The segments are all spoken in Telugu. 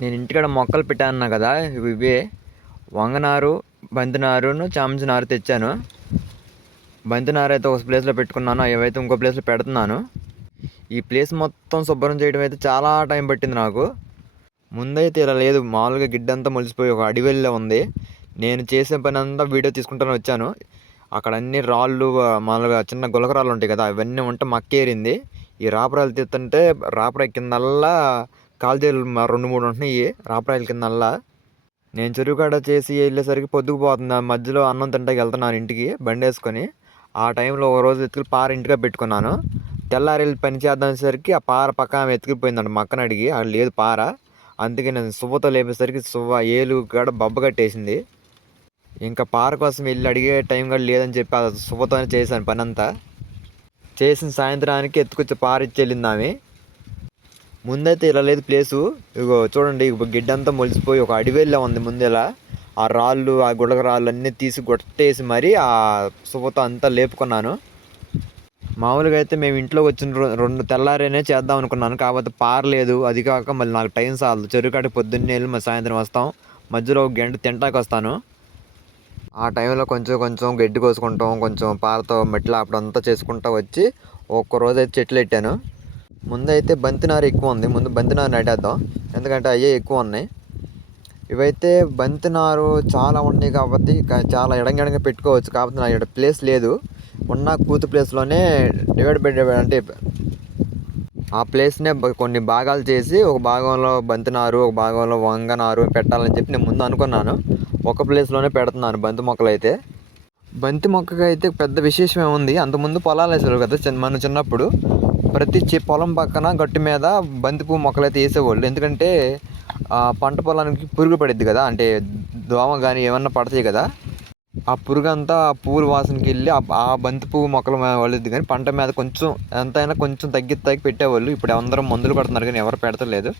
నేను ఇంటికాడ మొక్కలు పెట్టాను కదా, ఇవే వంగనారు, బంతినారును, చామంతి నారు తెచ్చాను. బంతినారు అయితే ఒక ప్లేస్లో పెట్టుకున్నాను, అవైతే ఇంకో ప్లేస్లో పెడుతున్నాను. ఈ ప్లేస్ మొత్తం శుభ్రం చేయడం అయితే చాలా టైం పట్టింది నాకు. ముందైతే ఇలా లేదు, మామూలుగా గిడ్డంతా మొలిసిపోయి ఒక అడవిలో ఉంది. నేను చేసే పని అంతా వీడియో తీసుకుంటానే వచ్చాను. అక్కడ అన్ని రాళ్ళు, మామూలుగా చిన్న గులకరాళ్ళు ఉంటాయి కదా, అవన్నీ ఉంటే మక్కేరింది. ఈ రాపరాయలు తీస్తుంటే రాపరాయి కిందల్లా కాల్జేలు 2-3 ఉంటున్నాయి రాపరాయల కిందల్లా. నేను చెరువు కాడ చేసి వెళ్ళేసరికి పొద్దుకుపోతుంది. ఆ మధ్యలో అన్నం తింటాకి వెళ్తున్నాను ఇంటికి బండి వేసుకొని. ఆ టైంలో ఒక రోజు ఎత్తుకుని పార ఇంటిగా పెట్టుకున్నాను. తెల్లారి వెళ్ళి పని చేద్దామనేసరికి ఆ పార పక్కన ఎత్తుకుపోయిందంట. మా అక్కని అడిగి అక్కడ లేదు పార. అందుకే నేను సువ్వతో లేపేసరికి సువ్వ ఏలు కాడ బొబ్బ కట్టేసింది. ఇంకా పార కోసం వెళ్ళి అడిగే టైం కూడా లేదని చెప్పి ఆ సువ్వతోనే చేశాను పని అంతా. చేసిన సాయంత్రానికి ఎత్తుకొచ్చి పార ఇచ్చి వెళ్ళింది ఆమె. ముందైతే ఇలా లేదు ప్లేసు. ఇగో చూడండి, గిడ్డంతా మొలిసిపోయి ఒక అడవిలా ఉంది ముందెలా. ఆ రాళ్ళు, ఆ గుడక రాళ్ళు అన్నీ తీసి గొట్టేసి మరీ ఆ సువ్వతో అంతా లేపుకున్నాను. మామూలుగా అయితే మేము ఇంట్లోకి వచ్చిన 2 తెల్లారేనే చేద్దాం అనుకున్నాను. కాకపోతే పారలేదు. అది కాక మళ్ళీ నాకు టైం సాలదు. చెరువుకాడికి పొద్దున్నే వెళ్ళి మళ్ళీ సాయంత్రం వస్తాం. మధ్యలో ఒక గంట తింటాకి వస్తాను. ఆ టైంలో కొంచెం కొంచెం గడ్డి కోసుకుంటాం, కొంచెం పారతో మెట్లు ఆపడంతా చేసుకుంటూ వచ్చి ఒక్కరోజు అయితే చెట్లు పెట్టాను. ముందైతే బంతినారు ఎక్కువ ఉంది. ముందు బంతినారు నాటేద్దాం, ఎందుకంటే అయ్యే ఎక్కువ ఉన్నాయి. ఇవైతే బంతినారు చాలా ఉన్నాయి కాబట్టి చాలా ఎడంగా పెట్టుకోవచ్చు. కాకపోతే నా ఇక్కడ ప్లేస్ లేదు. ఉన్న కూతు ప్లేస్లోనే డివైడ్ అంటే ఆ ప్లేస్నే కొన్ని భాగాలు చేసి ఒక భాగంలో బంతినారు, ఒక భాగంలో వంగనారు పెట్టాలని చెప్పి నేను ముందు అనుకున్నాను. ఒక ప్లేస్లోనే పెడుతున్నాను బంతి మొక్కలు అయితే. బంతి మొక్కకి అయితే పెద్ద విశేషం ఏముంది, అంతకుముందు పొలాలు వేసేవారు కదా మన చిన్నప్పుడు. ప్రతి పొలం పక్కన గట్టు మీద బంతిపూ మొక్కలు అయితే వేసేవాళ్ళు. ఎందుకంటే పంట పొలానికి పురుగు పడిద్ది కదా, అంటే దోమ కానీ ఏమన్నా పడతాయి కదా. ఆ పురుగు అంతా ఆ పువ్వుల వాసనకి వెళ్ళి ఆ బంతి పువ్వు మొక్కలు వాళ్ళిద్ది. కానీ పంట మీద కొంచెం ఎంతైనా కొంచెం తగ్గి పెట్టేవాళ్ళు. ఇప్పుడు అందరం మందులు కొడుతున్నారు కానీ ఎవరు పెడతలేదు.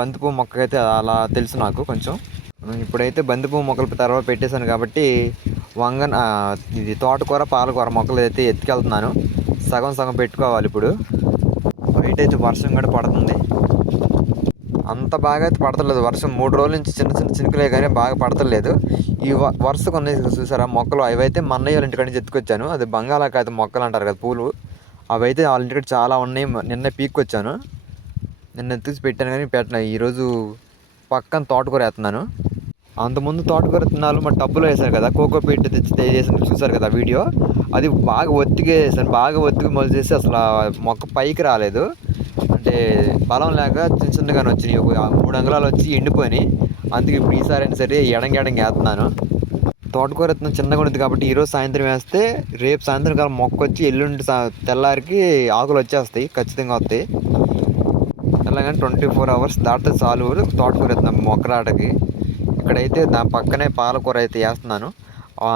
బంతి పువ్వు మొక్కకైతే అలా తెలుసు నాకు కొంచెం. ఇప్పుడైతే బంతి పువ్వు మొక్కలు తర్వాత పెట్టేశాను కాబట్టి ఇది తోటకూర, పాలకూర మొక్కలు అయితే ఎత్తుకెళ్తున్నాను. సగం సగం పెట్టుకోవాలి. ఇప్పుడు బయట అయితే వర్షం కూడా పడుతుంది. అంత బాగా అయితే పడతలేదు వర్షం. 3 రోజుల నుంచి చిన్న చిన్న చినుకులే కానీ బాగా పడతలేదు. ఈ వరుసకు ఉన్నాయి చూసారా మొక్కలు, అవైతే మా అన్నయ్య వాళ్ళ ఇంటికాడ నుంచి ఎత్తుకొచ్చాను. అది బంగాళాఖాతం మొక్కలు అంటారు కదా, పూలు. అవైతే వాళ్ళ ఇంటికాడ చాలా ఉన్నాయి. నిన్న పీక్కొచ్చాను. నిన్న ఎత్తుకు పెట్టాను కానీ పెట్టిన. ఈరోజు పక్కన తోటకూర వేస్తున్నాను. అంతకుముందు తోటకూర విత్తనాలు మా టబ్బులో వేసాను కదా, కోకో పీట్ తెచ్చి చేసి చూసారు కదా వీడియో. అది బాగా వేసాను. బాగా ఒత్తికి మొలిచేసి అసలు మొక్క పైకి రాలేదు. అంటే బలం లేక చిన్న చిన్నగానే వచ్చినాయి. ఒక 3 అంగుళాలు వచ్చి ఎండిపోయినాయి. అందుకే ఇప్పుడు ఈసారి అయినా సరే ఎడంగా వేస్తున్నాను. తోటకూర విత్తనం చిన్నగా ఉంటుంది కాబట్టి ఈరోజు సాయంత్రం వేస్తే రేపు సాయంత్రం కాలం మొక్క వచ్చి ఎల్లుండి తెల్లారికి ఆకులు వచ్చేస్తాయి, ఖచ్చితంగా వస్తాయి. ఎలాగని 24 అవర్స్ దాటితే చాలు తోటకూర విత్తనం మొక్క రాటకి. ఇక్కడైతే దాని పక్కనే పాలకూర అయితే వేస్తున్నాను.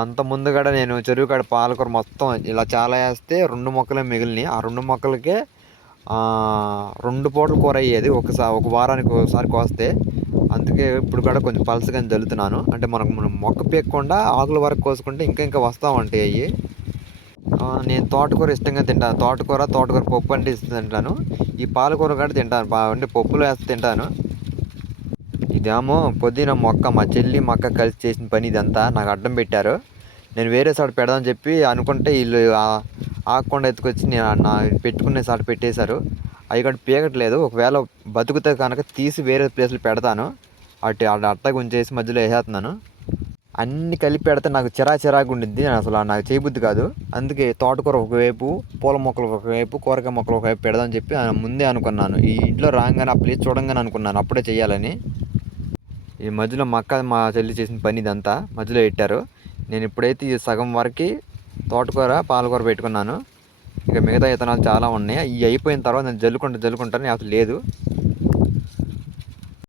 అంత ముందు కూడా నేను చెరువు కాడ పాలకూర మొత్తం ఇలా చాలా వేస్తే 2 మొక్కలే మిగిలినాయి. ఆ 2 మొక్కలకే 2 పూటలు కూర అయ్యేది ఒక వారానికి ఒకసారి కోస్తే. అందుకే ఇప్పుడు కూడా కొంచెం పలసగా జల్లుతున్నాను. అంటే మనం మొక్క పీకకుండా ఆకుల వరకు కోసుకుంటే ఇంకా వస్తూ ఉంటాయి అవి. నేను తోటకూర ఇష్టంగా తింటాను. తోటకూర పప్పు అంటే ఇష్టం తింటాను. ఈ పాలకూర కూడా తింటాను, అంటే పప్పులో వేస్తే తింటాను. ఇదేమో పుదీనా మొక్క మా చెల్లి మొక్క కలిసి చేసిన పని. ఇదంతా నాకు అడ్డం పెట్టారు. నేను వేరే చోట పెడదామని చెప్పి అనుకుంటే వీళ్ళు ఆకుండా ఎత్తుకొచ్చి నా పెట్టుకునే చోట పెట్టేశారు. అవి కూడా పీకట్లేదు. ఒకవేళ బతుకుతే కనుక తీసి వేరే ప్లేస్లో పెడతాను. అట్టగా ఉంచేసి మధ్యలో వేసేస్తున్నాను. అన్ని కలిపి పెడితే నాకు చిరాకు ఉండిద్ది. అసలు నాకు చేయబుద్ధి కాదు. అందుకే తోటకూర ఒకవైపు, పూల మొక్కలు ఒకవైపు, కూరగాయ మొక్కలు ఒకవైపు పెడదామని చెప్పి ముందే అనుకున్నాను. ఈ ఇంట్లో రాగానే ఆ ప్లేస్ చూడంగానే అనుకున్నాను అప్పుడే చేయాలని. ఈ మధ్యలో మా చెల్లి చేసిన పని ఇదంతా మధ్యలో పెట్టారు. నేను ఇప్పుడైతే ఈ సగం వరకు తోటకూర, పాలకూర పెట్టుకున్నాను. ఇక మిగతా విత్తనాలు చాలా ఉన్నాయి. ఇవి అయిపోయిన తర్వాత నేను జల్లుకుంటాను. అసలు లేదు.